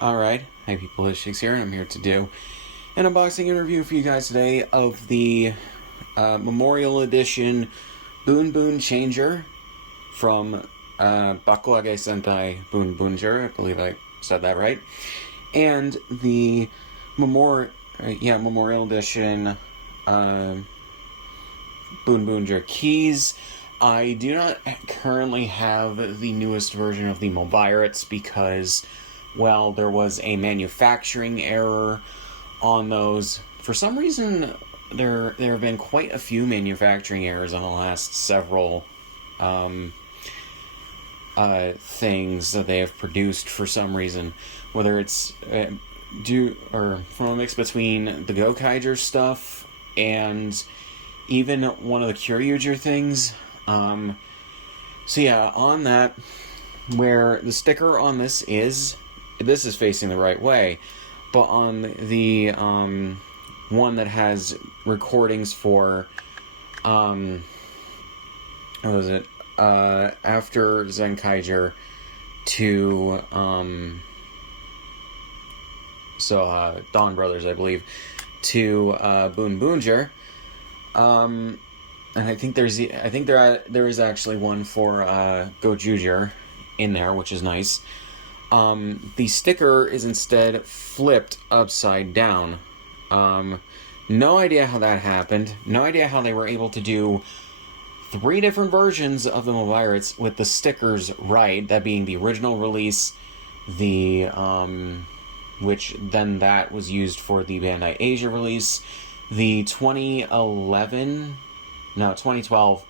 Alright, hey people, it's Scsigs here, and I'm here to do an unboxing and review for you guys today of the Memorial Edition Boonboom Changer from Bakuage Sentai Boonboomger. I believe I said that right. And the Memorial Edition Boonboomger keys. I do not currently have the newest version of the Mobiritz because, well, there was a manufacturing error on those. For some reason, there have been quite a few manufacturing errors on the last several things that they have produced for some reason. Whether it's from a mix between the Gokaiger stuff and even one of the Kyryuger things. So yeah, on that, where the sticker on this is facing the right way, but on the one that has recordings for what was it, after Zenkaiger to Dawn Brothers, I believe, to Boonboomger, and I think there is actually one for Gojuger in there, which is nice. The sticker is instead flipped upside down. No idea how that happened. No idea how they were able to do 3 different versions of the Mobiritz with the stickers right, that being the original release, the which then that was used for the Bandai Asia release, the 2012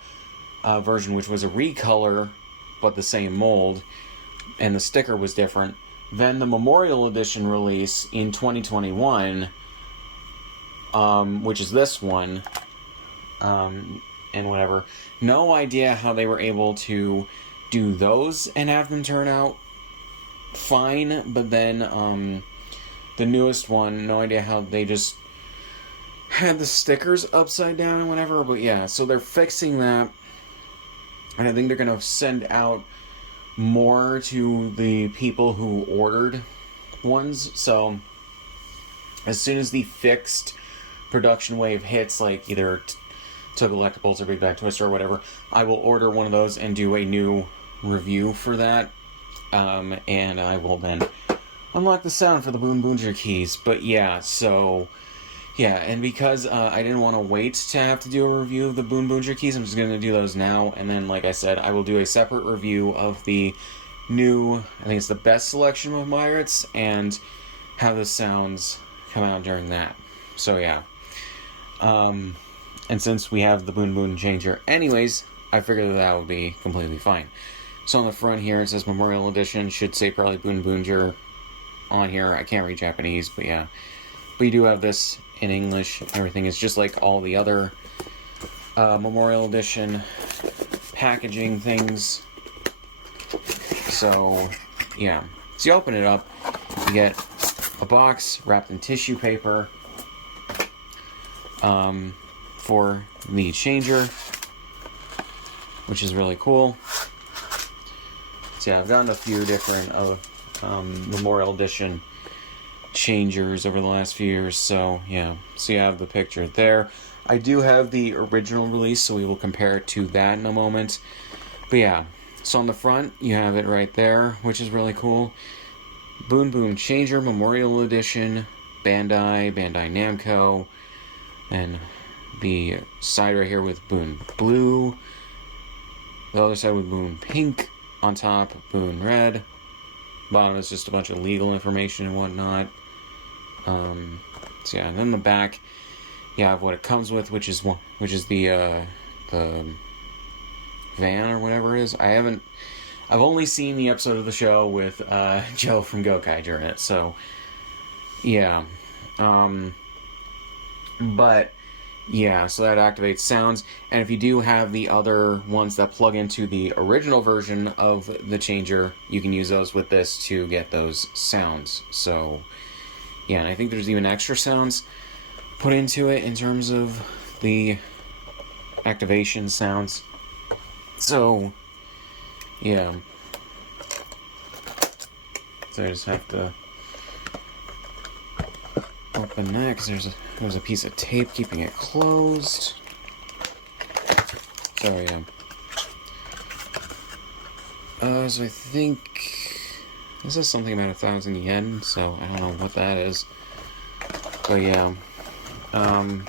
version, which was a recolor but the same mold, and the sticker was different. Then the Memorial Edition release in 2021, which is this one, and whatever. No idea how they were able to do those and have them turn out fine, but then the newest one, no idea how they just had the stickers upside down and whatever. But yeah, so they're fixing that, and I think they're going to send out more to the people who ordered ones. So as soon as the fixed production wave hits, like either Took Electables or Big Bag Twister or whatever, I will order one of those and do a new review for that, and I will then unlock the sound for the Boonboomger keys. But yeah, so yeah, and because I didn't want to wait to have to do a review of the Boonboomger keys, I'm just going to do those now. And then, like I said, I will do a separate review of the new, I think it's the best selection of Mobiritz, and how the sounds come out during that. So yeah. And since we have the Boonboom Changer anyways, I figured that would be completely fine. So on the front here, it says Memorial Edition. Should say probably Boonboomger on here. I can't read Japanese, but yeah. But you do have this in English. Everything is just like all the other Memorial Edition packaging things. So yeah, so you open it up, you get a box wrapped in tissue paper for the changer, which is really cool. So yeah, I've gotten a few different Memorial Edition changers over the last few years, so yeah, so you have the picture there. I do have the original release, so we will compare it to that in a moment. But yeah, so on the front you have it right there, which is really cool. Boonboom Changer Memorial Edition, Bandai Namco, and the side right here with Boon Blue, the other side with Boon Pink, on top Boon Red, bottom is just a bunch of legal information and whatnot. So yeah, and then the back, you have what it comes with, which is the van or whatever it is. I've only seen the episode of the show with Joe from Gokaiger in it, so yeah. But yeah, so that activates sounds, and if you do have the other ones that plug into the original version of the changer, you can use those with this to get those sounds. So yeah, and I think there's even extra sounds put into it in terms of the activation sounds. So yeah, so I just have to open that because there's a piece of tape keeping it closed. So yeah. So I think this is something about 1,000 yen, so I don't know what that is. But yeah. I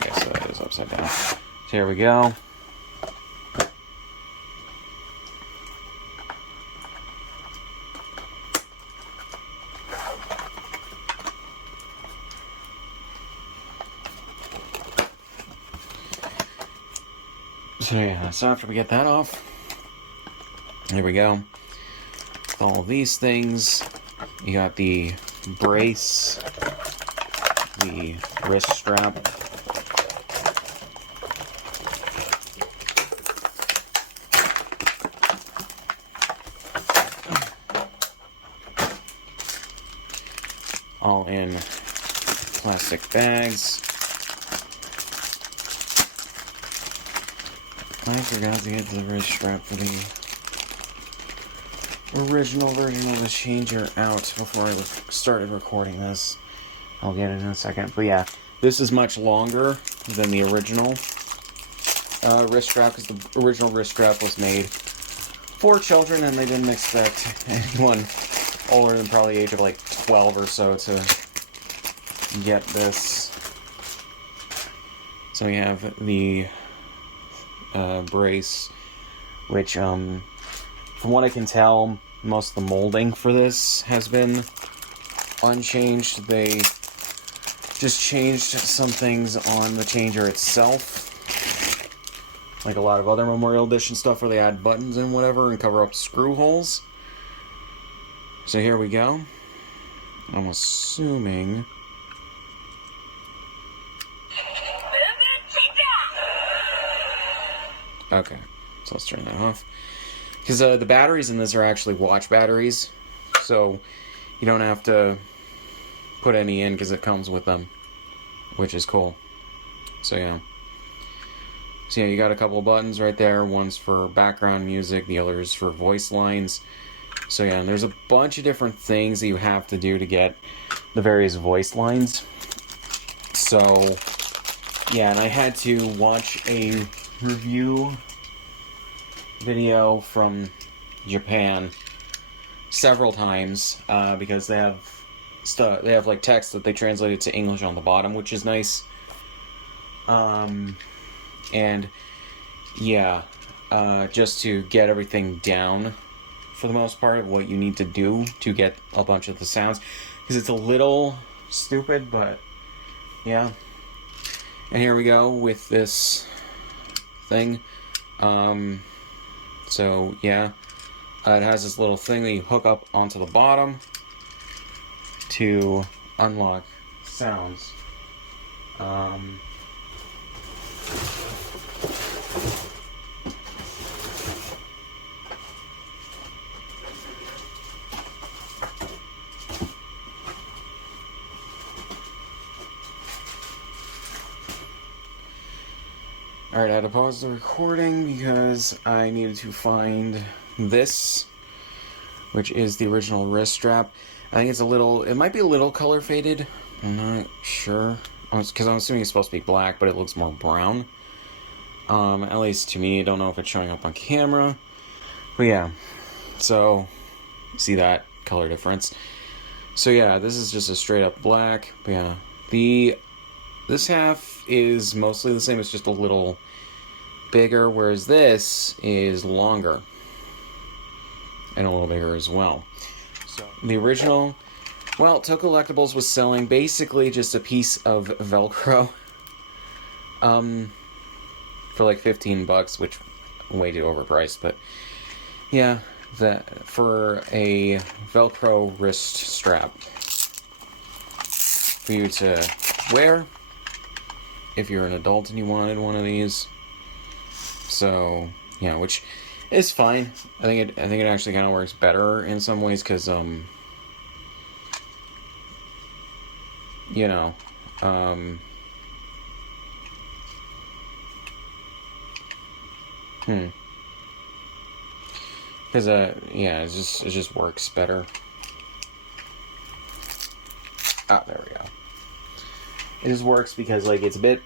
guess that is upside down. So here we go. So yeah, so after we get that off, here we go. All these things. You got the brace, the wrist strap, all in plastic bags. I forgot to get the wrist strap for the original version of the changer out before I started recording this. I'll get it in a second. But yeah, this is much longer than the original wrist strap, because the original wrist strap was made for children, and they didn't expect anyone older than probably the age of like 12 or so to get this. So we have the brace, which from what I can tell, most of the molding for this has been unchanged. They just changed some things on the changer itself, like a lot of other Memorial Edition stuff where they add buttons and whatever and cover up screw holes. So here we go. I'm assuming... Okay, so let's turn that off. Because the batteries in this are actually watch batteries, so you don't have to put any in because it comes with them, which is cool. So yeah. So yeah, you got a couple of buttons right there. One's for background music, the other is for voice lines. So yeah, and there's a bunch of different things that you have to do to get the various voice lines. So yeah, and I had to watch a review video from Japan several times because they have stuff. They have like text that they translated to English on the bottom, which is nice. And yeah, just to get everything down for the most part, what you need to do to get a bunch of the sounds, because it's a little stupid, but yeah. And here we go with this thing. So yeah, it has this little thing that you hook up onto the bottom to unlock sounds. Alright, I had to pause the recording because I needed to find this, which is the original wrist strap. I think it's it might be a little color faded. I'm not sure. Because I'm assuming it's supposed to be black, but it looks more brown. At least to me. I don't know if it's showing up on camera. But yeah. So, see that color difference. So yeah, this is just a straight up black. But yeah. This half is mostly the same. It's just a little bigger, whereas this is longer. And a little bigger as well. So the original, well, Toa Collectibles was selling basically just a piece of Velcro for like $15, which way too overpriced, but yeah, for a Velcro wrist strap for you to wear if you're an adult and you wanted one of these. So yeah, which is fine. I think it actually kind of works better in some ways because you know, because yeah, it just works better. Oh, there we go. It just works because, like, it's a bit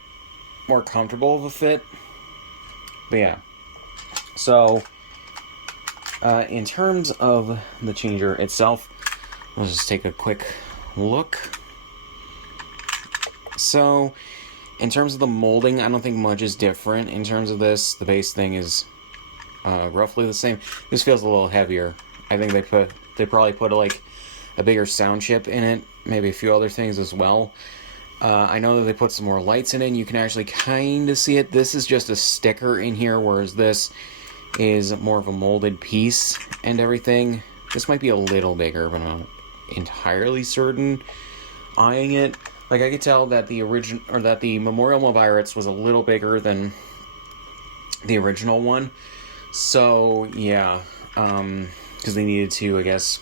more comfortable of a fit. But yeah. So, in terms of the changer itself, let's just take a quick look. So, in terms of the molding, I don't think much is different. In terms of this, the base thing is roughly the same. This feels a little heavier. I think they probably put like a bigger sound chip in it, maybe a few other things as well. I know that they put some more lights in it, and you can actually kind of see it. This is just a sticker in here, whereas this is more of a molded piece and everything. This might be a little bigger, but I'm not entirely certain. Eyeing it, like, I could tell that the Memorial Mobiritz was a little bigger than the original one. So, yeah, because they needed to, I guess,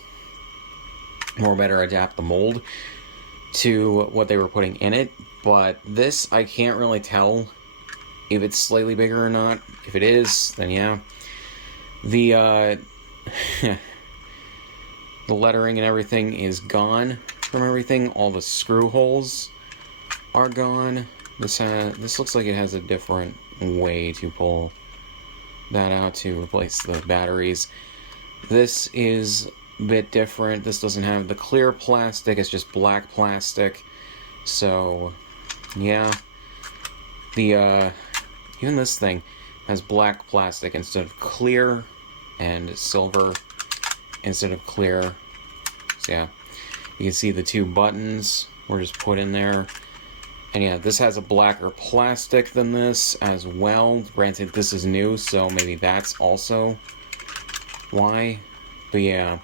more better adapt the mold to what they were putting in it. But this, I can't really tell if it's slightly bigger or not. If it is, then yeah. The, the lettering and everything is gone from everything. All the screw holes are gone. This looks like it has a different way to pull that out to replace the batteries. This is a bit different. This doesn't have the clear plastic, it's just black plastic. So, yeah. The, even this thing has black plastic instead of clear, and silver instead of clear. So, yeah. You can see the two buttons were just put in there. And yeah, this has a blacker plastic than this as well. Granted, this is new, so maybe that's also why. But yeah,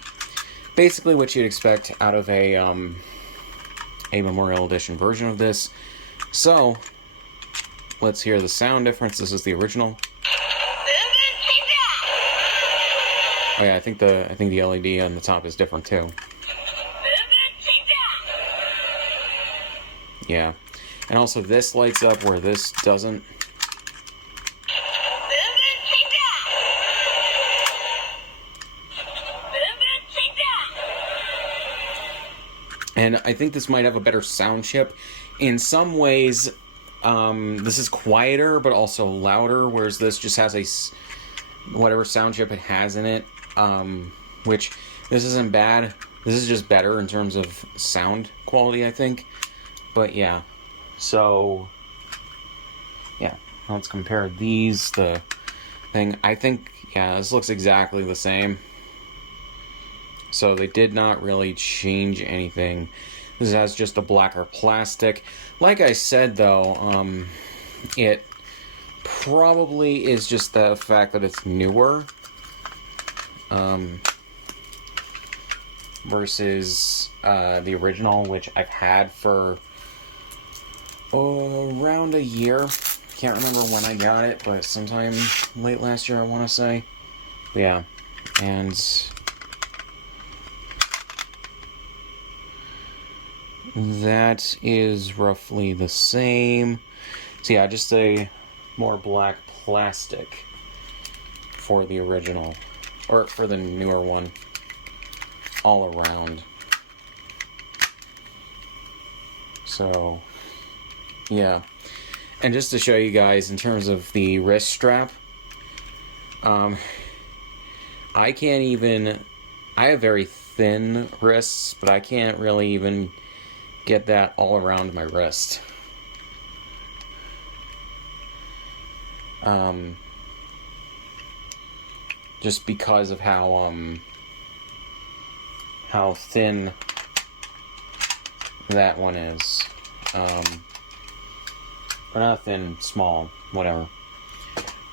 basically what you'd expect out of a Memorial Edition version of this. So, let's hear the sound difference. This is the original. Oh yeah, I think the LED on the top is different too. Yeah. And also this lights up where this doesn't. And I think this might have a better sound chip. In some ways, this is quieter but also louder, whereas this just has whatever sound chip it has in it. Which, this isn't bad. This is just better in terms of sound quality, I think. But yeah. So, yeah, let's compare these, the thing. I think, yeah, this looks exactly the same. So they did not really change anything. This has just a blacker plastic. Like I said, though, it probably is just the fact that it's newer. Versus the original, which I've had for around a year. Can't remember when I got it, but sometime late last year, I want to say. Yeah, and that is roughly the same. So yeah, just a more black plastic for the original, or for the newer one, all around. So, yeah. And just to show you guys, in terms of the wrist strap, I can't even, I have very thin wrists, but I can't really even get that all around my wrist. Just because of how thin that one is. Or not thin, small, whatever.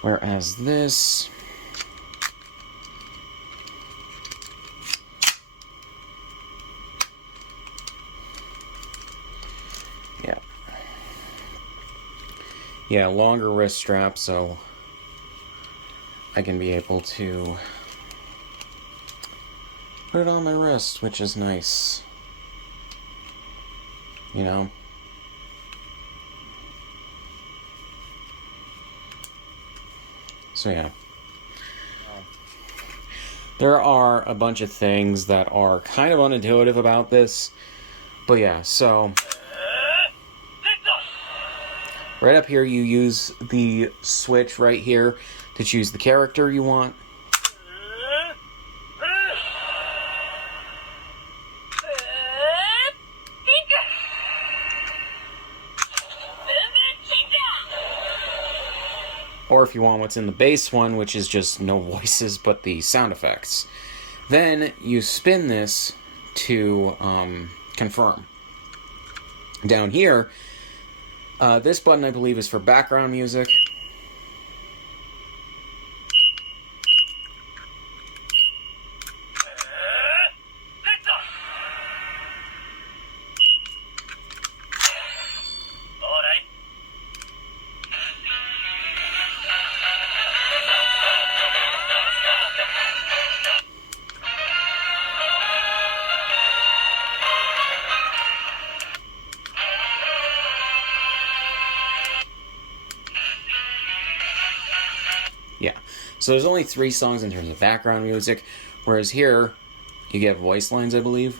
Whereas this, yeah, longer wrist strap, so I can be able to put it on my wrist, which is nice. You know? So yeah. There are a bunch of things that are kind of unintuitive about this. But yeah, so right up here you use the switch right here to choose the character you want. Or if you want what's in the base one, which is just no voices but the sound effects. Then you spin this to confirm. Down here, this button I believe is for background music. Yeah, so there's only 3 songs in terms of background music, whereas here, you get voice lines, I believe.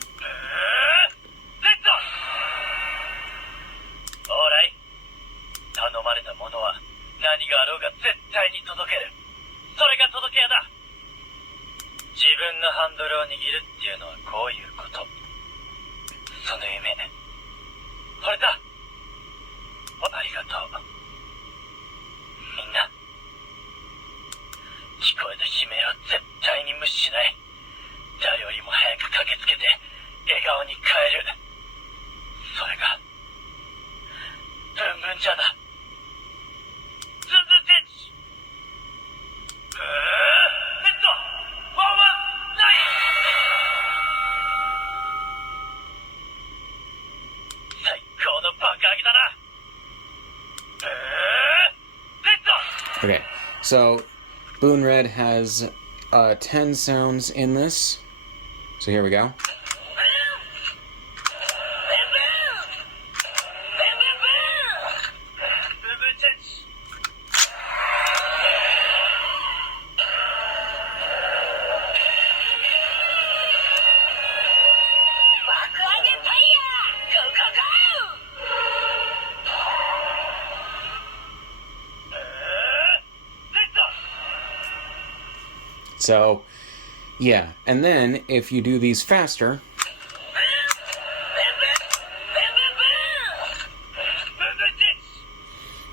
Okay, so Boon Red has 10 sounds in this. So here we go. So, yeah. And then, if you do these faster,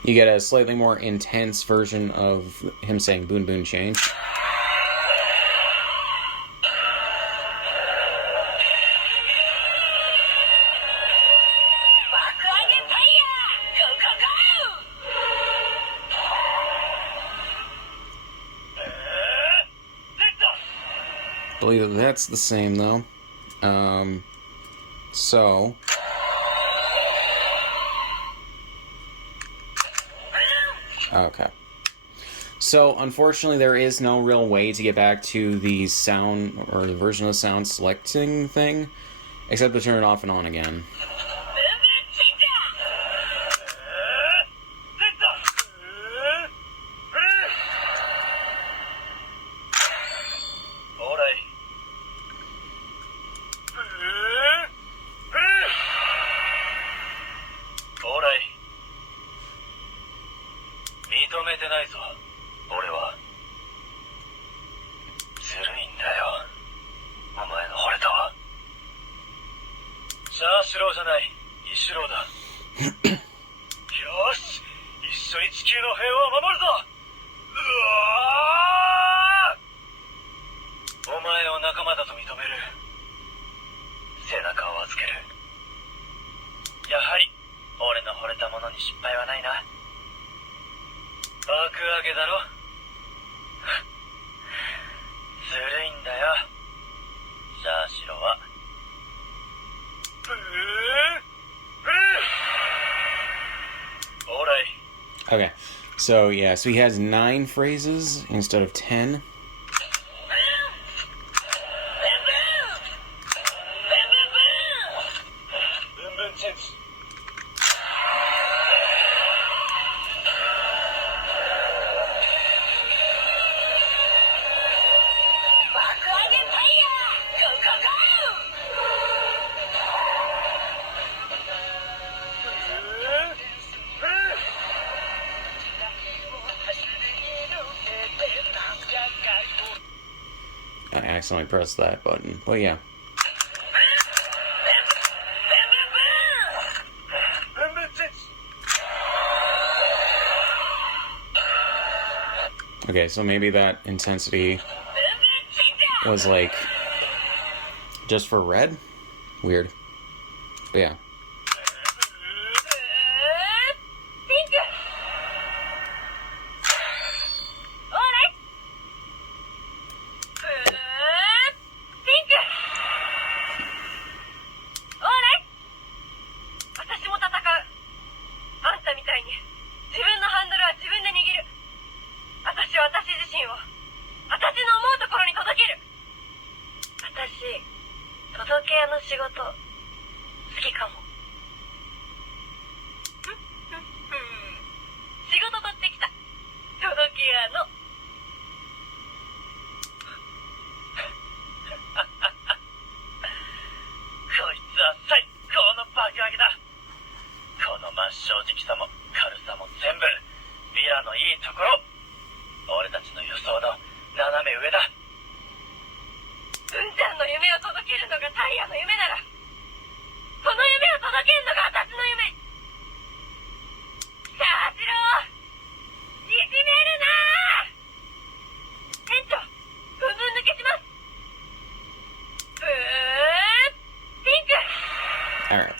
you get a slightly more intense version of him saying Boon Boon change. I believe that's the same though. So okay. So unfortunately there is no real way to get back to the sound or the version of the sound selecting thing except to turn it off and on again. Okay, so yeah, so he has 9 phrases instead of 10. I accidentally pressed that button. But yeah. Okay, so maybe that intensity was like just for red? Weird. But yeah. Alright.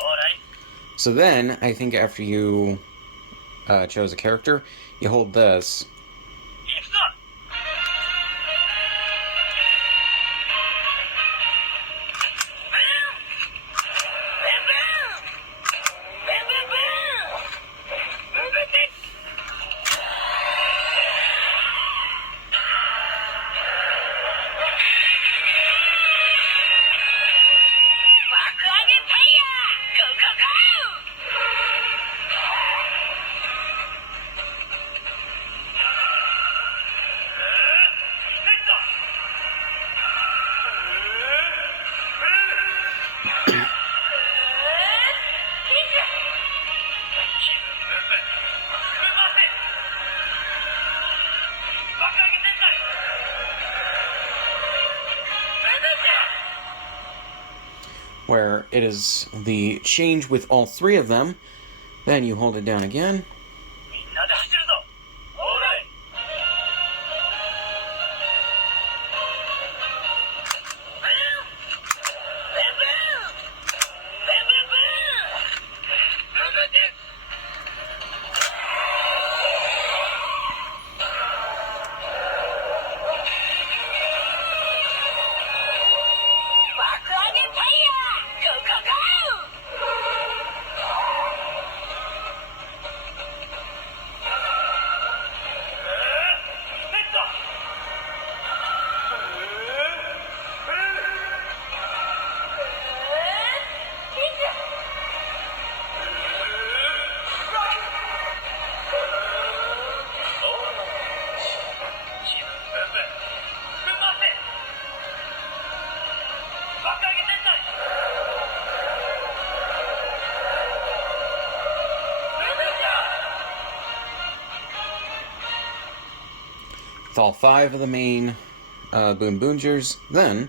Alright. So then, I think after you chose a character, you hold this. Where it is the change with all three of them. Then you hold it down again. With all five of the main Boonboomgers, then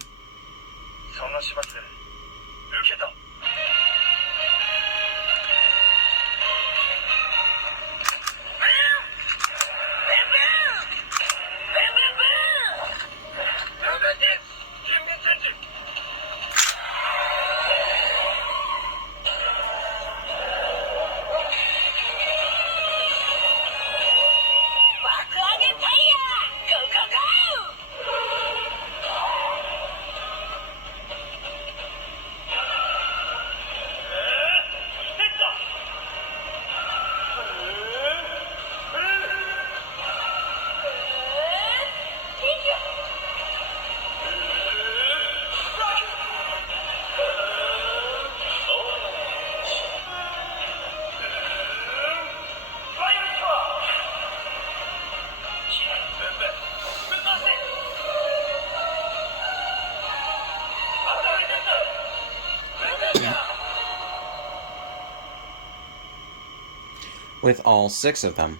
with all 6 of them.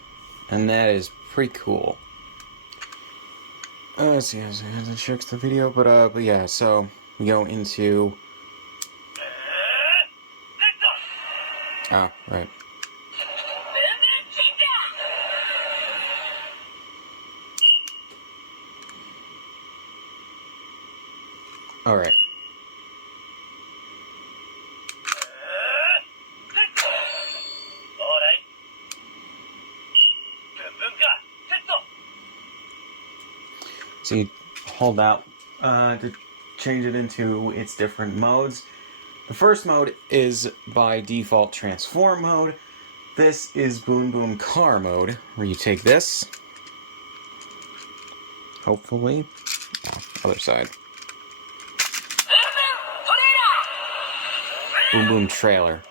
And that is pretty cool. Let's see, I haven't checked the video, but yeah, so we go into... Oh, right. Alright. So you hold out to change it into its different modes. The first mode is by default transform mode. This is Boonboom car mode, where you take this. Hopefully. Oh, other side. Boonboom trailer.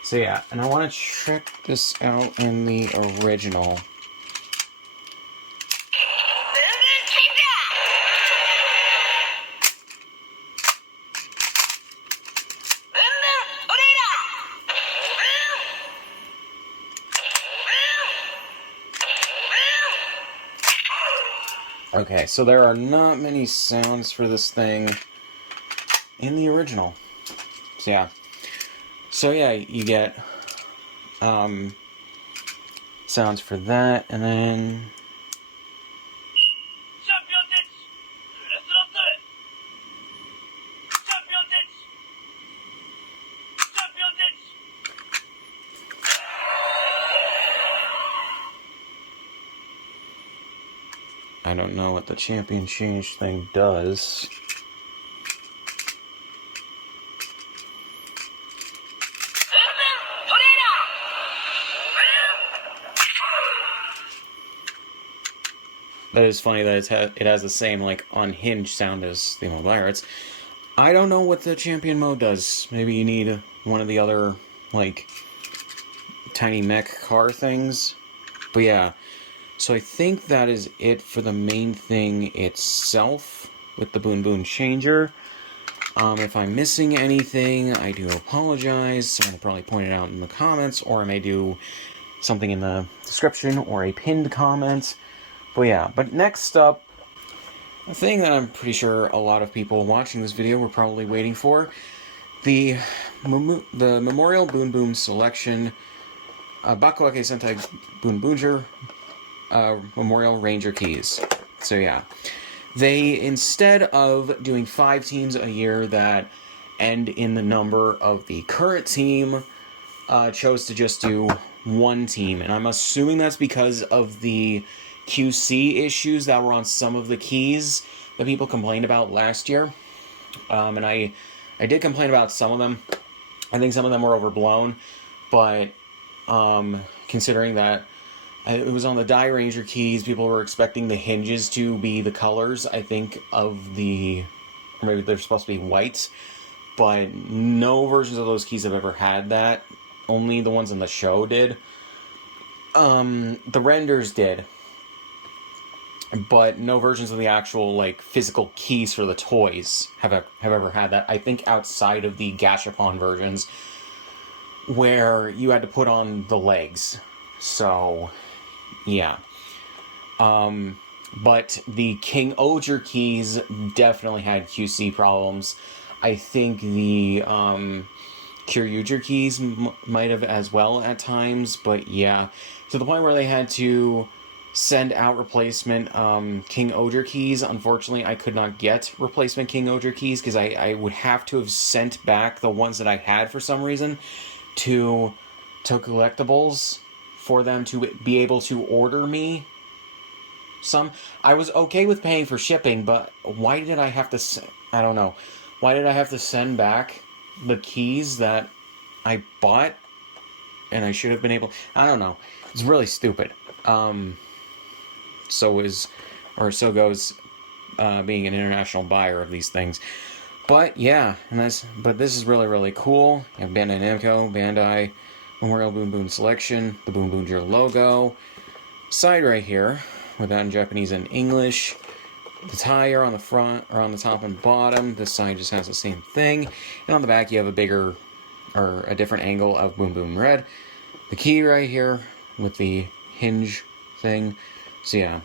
So yeah, and I want to check this out in the original. Okay, so there are not many sounds for this thing in the original. So yeah. So yeah, you get sounds for that, and then I don't know what the champion change thing does. That is funny that it has the same, like, unhinged sound as the Emo Pirates. I don't know what the champion mode does. Maybe you need one of the other, like, tiny mech car things. But yeah, so I think that is it for the main thing itself with the Boonboom Changer. If I'm missing anything, I do apologize. Someone will probably point it out in the comments, or I may do something in the description or a pinned comment. But yeah, but next up, a thing that I'm pretty sure a lot of people watching this video were probably waiting for, the Memorial Boonboom Selection Bakuage Sentai Boonboomger Memorial Ranger Keys. So yeah, they, instead of doing 5 teams a year that end in the number of the current team, chose to just do 1 team. And I'm assuming that's because of the QC issues that were on some of the keys that people complained about last year. And I did complain about some of them. I think some of them were overblown, but considering that it was on the Die Ranger keys, people were expecting the hinges to be the colors, I think, of the... or maybe they're supposed to be white, but no versions of those keys have ever had that. Only the ones in the show did. The renders did, but no versions of the actual, like, physical keys for the toys have ever had that. I think outside of the Gashapon versions, where you had to put on the legs. So, yeah. But the King Oger keys definitely had QC problems. I think the Kyryuger keys might have as well at times, but yeah. To the point where they had to send out replacement King Oger keys. Unfortunately, I could not get replacement King Oger keys because I would have to have sent back the ones that I had for some reason to collectibles for them to be able to order me I was okay with paying for shipping, but why did I have to... I don't know. Why did I have to send back the keys that I bought and I should have been able... I don't know. It's really stupid. So goes being an international buyer of these things. But yeah, but this is really, really cool. You have Bandai Namco, Bandai Memorial Boom Boom Selection, the Boonboomger logo. Side right here, with that in Japanese and English. The tire on the front, or on the top and bottom. This side just has the same thing. And on the back you have a bigger, or a different angle of Boom Boom Red. The key right here, with the hinge thing. So yeah,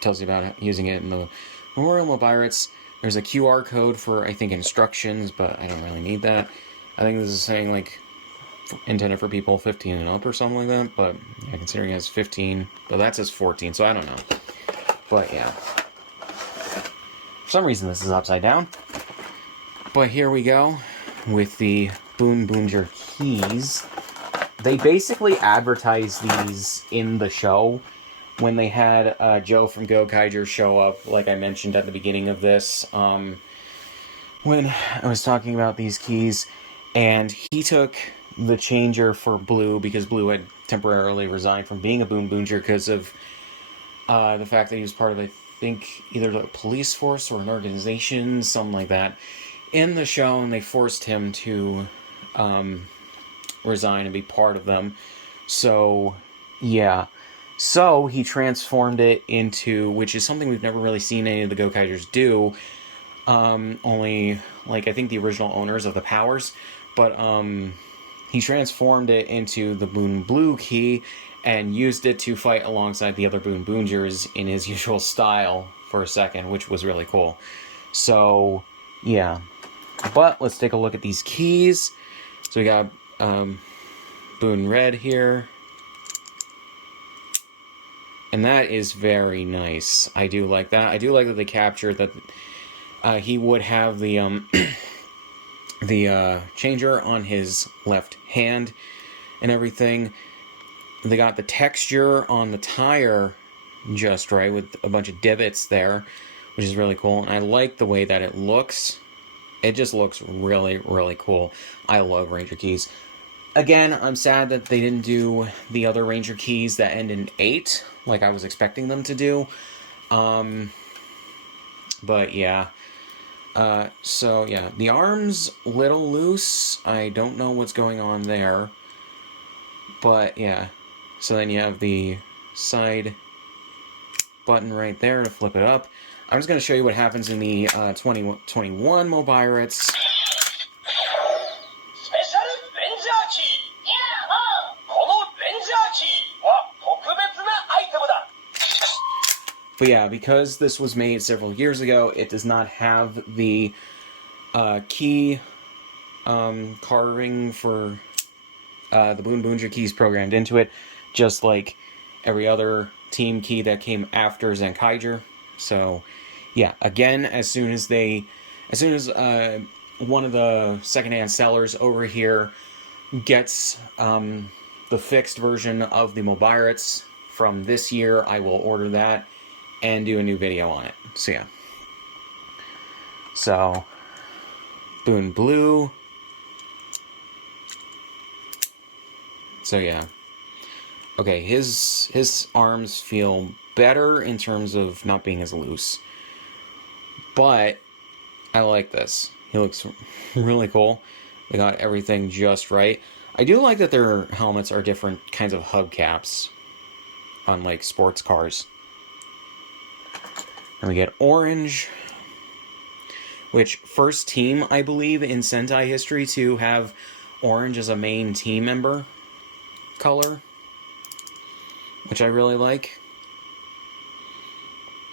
tells you about using it in the Memorial Mobirates. There's a QR code for, I think, instructions, but I don't really need that. I think this is saying, like, intended for people 15 and up or something like that, but yeah, considering it has 15, but that says 14, so I don't know. But yeah. For some reason this is upside down. But here we go with the Boonboomger keys. They basically advertised these in the show when they had Joe from Gokaiger show up, like I mentioned at the beginning of this, when I was talking about these keys, and he took the changer for Blue, because Blue had temporarily resigned from being a Boonboomger because of the fact that he was part of, I think, either the police force or an organization, something like that, in the show, and they forced him to resign and be part of them. So, yeah. So, he transformed it into, which is something we've never really seen any of the Gokaigers do, only, like, I think the original owners of the powers, but, he transformed it into the Boon Blue key, and used it to fight alongside the other Boonboomgers in his usual style for a second, which was really cool. So, yeah. But, let's take a look at these keys. So we got, Boon Red here. And that is very nice. I do like that. I do like that they captured that he would have the the changer on his left hand and everything. They got the texture on the tire just right with a bunch of divots there, which is really cool. And I like the way that it looks. It just looks really, really cool. I love Ranger keys. Again, I'm sad that they didn't do the other Ranger keys that end in 8, like I was expecting them to do. But yeah. So yeah, the arm's little loose. I don't know what's going on there. But yeah. So then you have the side button right there to flip it up. I'm just going to show you what happens in the 2021 Mobirates. But yeah, because this was made several years ago, it does not have the key carving for the Boonboomger keys programmed into it, just like every other team key that came after Zenkaiger. So, yeah, again, as soon as one of the secondhand sellers over here gets the fixed version of the Mobirates from this year, I will order that and do a new video on it. So yeah. So, Boon Blue. So yeah. Okay, his arms feel better in terms of not being as loose. But I like this. He looks really cool. They got everything just right. I do like that their helmets are different kinds of hubcaps on like sports cars. And we get orange, which first team, I believe, in Sentai history to have orange as a main team member color, which I really like.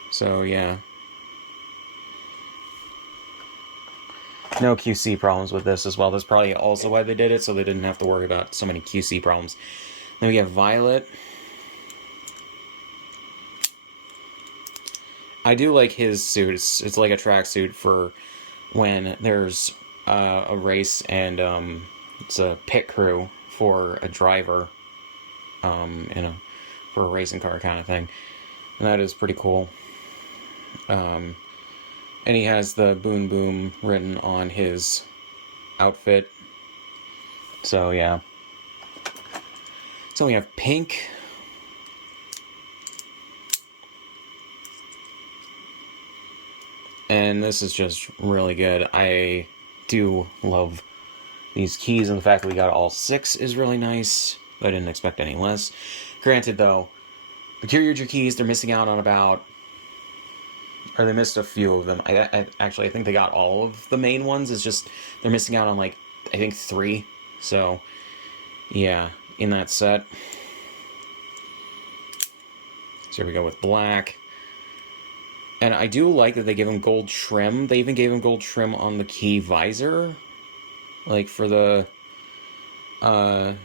So, yeah. No QC problems with this as well. That's probably also why they did it, so they didn't have to worry about so many QC problems. Then we have Violet. I do like his suit. It's like a tracksuit for when there's a race and it's a pit crew for a driver, for a racing car kind of thing. And that is pretty cool. And he has the Boonboom written on his outfit. So, yeah. So we have pink. And this is just really good. I do love these keys, and the fact that we got all 6 is really nice. I didn't expect any less. Granted, though, the Kyryuger keys, they're missing out on about... Or they missed a few of them. I think they got all of the main ones. It's just they're missing out on, like, I think 3. So, yeah, in that set. So here we go with black. And I do like that they give him gold trim. They even gave him gold trim on the key visor. Like for the... I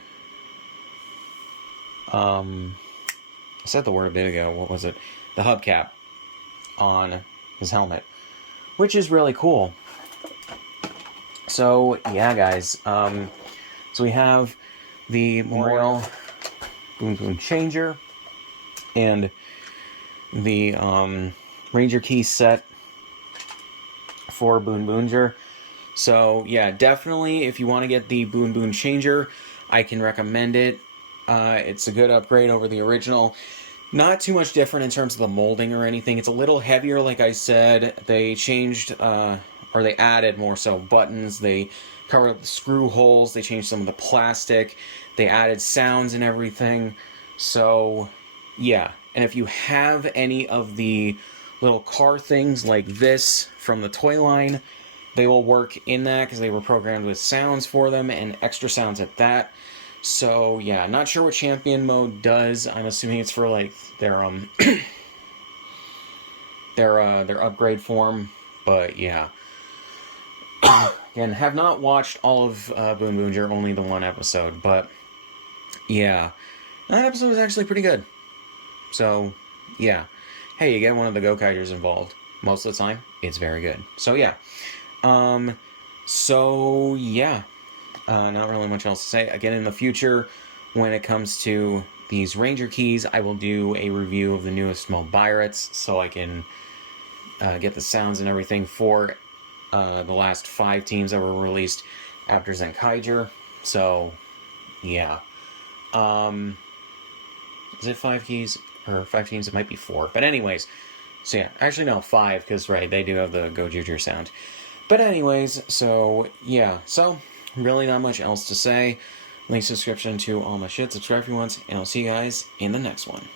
said the word a bit ago. What was it? The hubcap on his helmet. Which is really cool. So, yeah, guys. So we have the Memorial Boonboom Changer. And the Ranger Key set for Boonboomger. So, yeah, definitely, if you want to get the Boonboom Changer, I can recommend it. It's a good upgrade over the original. Not too much different in terms of the molding or anything. It's a little heavier, like I said. They changed, or they added more so buttons. They covered the screw holes. They changed some of the plastic. They added sounds and everything. So, yeah. And if you have any of the little car things like this from the toy line, they will work in that because they were programmed with sounds for them and extra sounds at that. So yeah, not sure what champion mode does. I'm assuming it's for like their their upgrade form, but yeah. Again, have not watched all of Boonboomger, only the one episode, but yeah, that episode was actually pretty good. So yeah. Hey, you get one of the Gokaigers involved. Most of the time, it's very good. So, yeah. Not really much else to say. Again, in the future, when it comes to these Ranger keys, I will do a review of the newest Mobirettes, so I can get the sounds and everything for the last 5 teams that were released after Zenkaiger. So, yeah. Is it 5 keys? Or 5 teams? It might be 4. But anyways, so yeah. Actually, no, 5, because, right, they do have the Gojuju sound. But anyways, so, yeah. So, really not much else to say. Link subscription to all my shit. Subscribe if you want, and I'll see you guys in the next one.